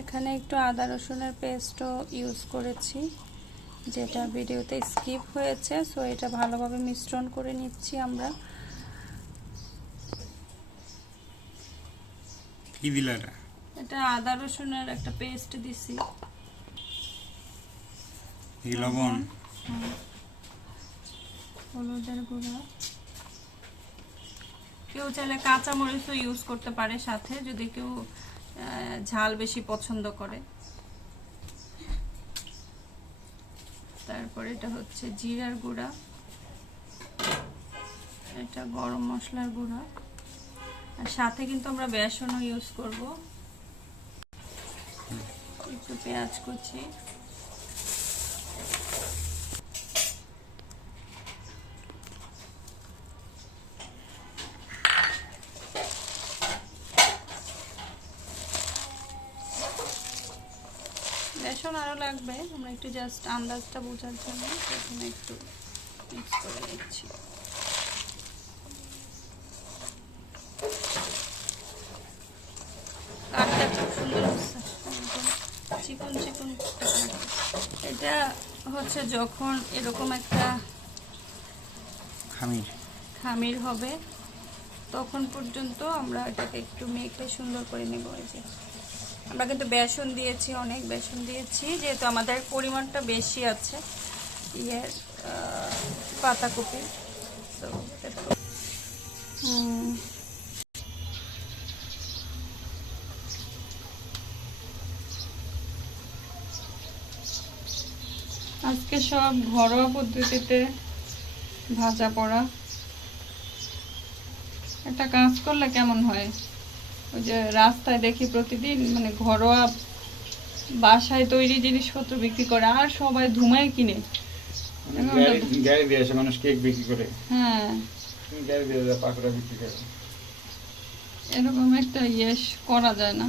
এখানে একটু আদা রসুনের পেস্টও ইউজ করেছি, যেটা ভিডিওতে স্কিপ হয়েছে। সো এটা ভালোভাবে মিশ্রণ করে নিচ্ছি আমরা। কি দিলা? এটা আদা রসুনের একটা পেস্ট দিছি। লবণ, হলুদের গুঁড়া, কেউ চাইলে কাঁচা মরিচও ইউজ করতে পারে সাথে, যদি কেউ ঝাল বেশি পছন্দ করে। তারপর এটা হচ্ছে জিরার গুঁড়া, এটা গরম মশলার গুঁড়া, আর সাথে কিন্তু আমরা বেসনও ইউজ করব। একটু পেঁয়াজ কুচি, বেসন আরও লাগবে, আমরা একটু জাস্ট আন্দাজটা বোঝার জন্য প্রথমে একটু মিক্স করে নিচ্ছি। কাঠটা খুব সুন্দর হচ্ছে, চিকন চিকন। এটা হচ্ছে যখন এরকম একটা খামির হবে তখন পর্যন্ত আমরা এটাকে একটু মেখে সুন্দর করে নেব। এই যে আমরা কিন্তু বেসন দিয়েছি, অনেক বেসন দিয়েছি, যেহেতু আমাদের পরিমাণটা বেশি আছে পাতাকপির। আজকে সব ঘরোয়া পদ্ধতিতে ভাজা পড়া। একটা কাজ করলে কেমন হয়, ওই যে রাস্তায় দেখি প্রতিদিন, মানে ঘরোয়া বাসায় তৈরি জিনিসপত্র বিক্রি করে, আর সবাই ধুমায় কিনে। গাড়ি দিয়ে আসে মানুষ কেক বিক্রি করে, হ্যাঁ গাড়ি দিয়ে পাকোড়া বিক্রি করে। এরকম একটা ইয়েস করা যায় না?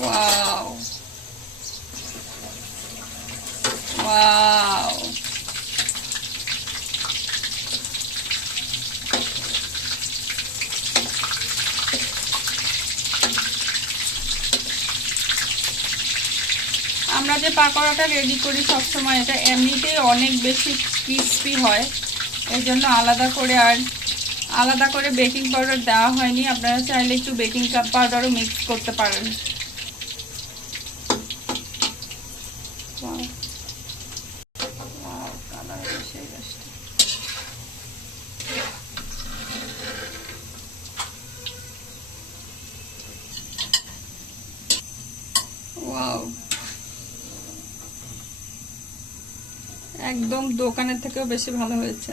ওয়াও ওয়াও, আমরা যে পাকোড়াটা রেডি করি সবসময়, এটা এমনিতেই অনেক বেশি ক্রিস্পি হয়, এই জন্য আলাদা করে বেকিং পাউডার দেওয়া হয়নি। আপনারা চাইলে একটু বেকিং পাউডারও মিক্স করতে পারেন। ওয়াও, একদম দোকানের থেকেও বেশি ভালো হয়েছে।